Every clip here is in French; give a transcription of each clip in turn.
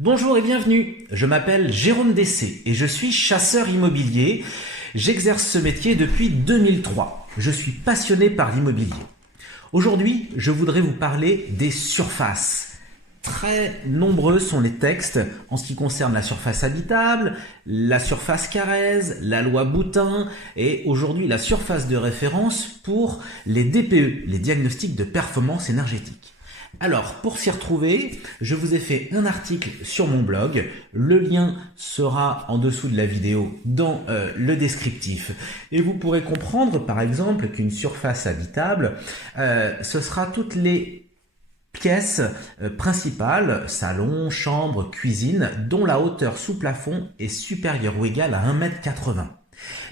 Bonjour et bienvenue, je m'appelle Jérôme Dessé et je suis chasseur immobilier. J'exerce ce métier depuis 2003. Je suis passionné par l'immobilier. Aujourd'hui, je voudrais vous parler des surfaces. Très nombreux sont les textes en ce qui concerne la surface habitable, la surface Carrez, la loi Boutin et aujourd'hui la surface de référence pour les DPE, les diagnostics de performance énergétique. Alors, pour s'y retrouver, je vous ai fait un article sur mon blog. Le lien sera en dessous de la vidéo dans le descriptif. Et vous pourrez comprendre, par exemple, qu'une surface habitable, ce sera toutes les pièces principales, salon, chambre, cuisine, dont la hauteur sous plafond est supérieure ou égale à 1,80 m.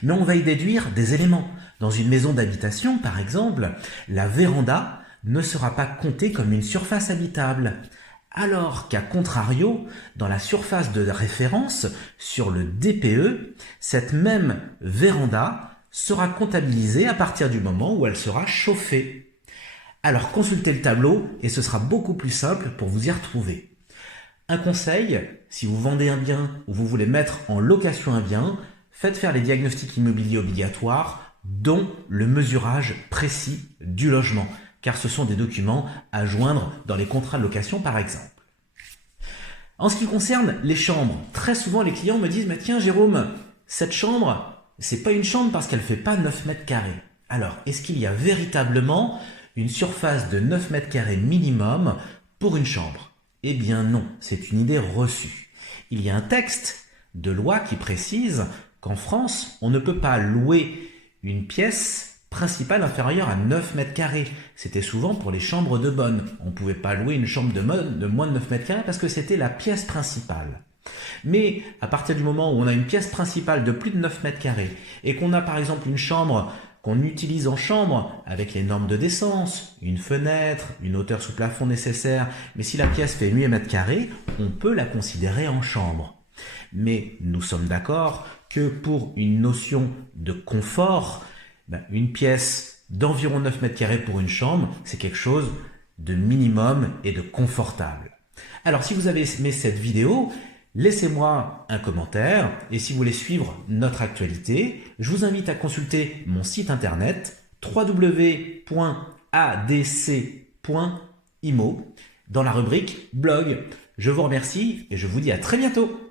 Mais on va y déduire des éléments. Dans une maison d'habitation, par exemple, la véranda ne sera pas comptée comme une surface habitable, alors qu'à contrario, dans la surface de référence, sur le DPE, cette même véranda sera comptabilisée à partir du moment où elle sera chauffée. Alors consultez le tableau et ce sera beaucoup plus simple pour vous y retrouver. Un conseil, si vous vendez un bien ou vous voulez mettre en location un bien, faites faire les diagnostics immobiliers obligatoires, dont le mesurage précis du logement, car ce sont des documents à joindre dans les contrats de location par exemple. En ce qui concerne les chambres, très souvent les clients me disent « Mais tiens Jérôme, cette chambre, c'est pas une chambre parce qu'elle fait pas 9 mètres carrés. » Alors, est-ce qu'il y a véritablement une surface de 9 mètres carrés minimum pour une chambre? Eh bien non, c'est une idée reçue. Il y a un texte de loi qui précise qu'en France, on ne peut pas louer une pièce principale inférieure à 9 mètres carrés. C'était souvent pour les chambres de bonne. On ne pouvait pas louer une chambre de moins de 9 mètres carrés parce que c'était la pièce principale. Mais à partir du moment où on a une pièce principale de plus de 9 mètres carrés et qu'on a par exemple une chambre qu'on utilise en chambre avec les normes de décence, une fenêtre, une hauteur sous plafond nécessaire, mais si la pièce fait 8 mètres carrés, on peut la considérer en chambre. Mais nous sommes d'accord que pour une notion de confort, une pièce d'environ 9 mètres carrés pour une chambre, c'est quelque chose de minimum et de confortable. Alors si vous avez aimé cette vidéo, laissez-moi un commentaire et si vous voulez suivre notre actualité, je vous invite à consulter mon site internet www.adc.imo dans la rubrique blog. Je vous remercie et je vous dis à très bientôt.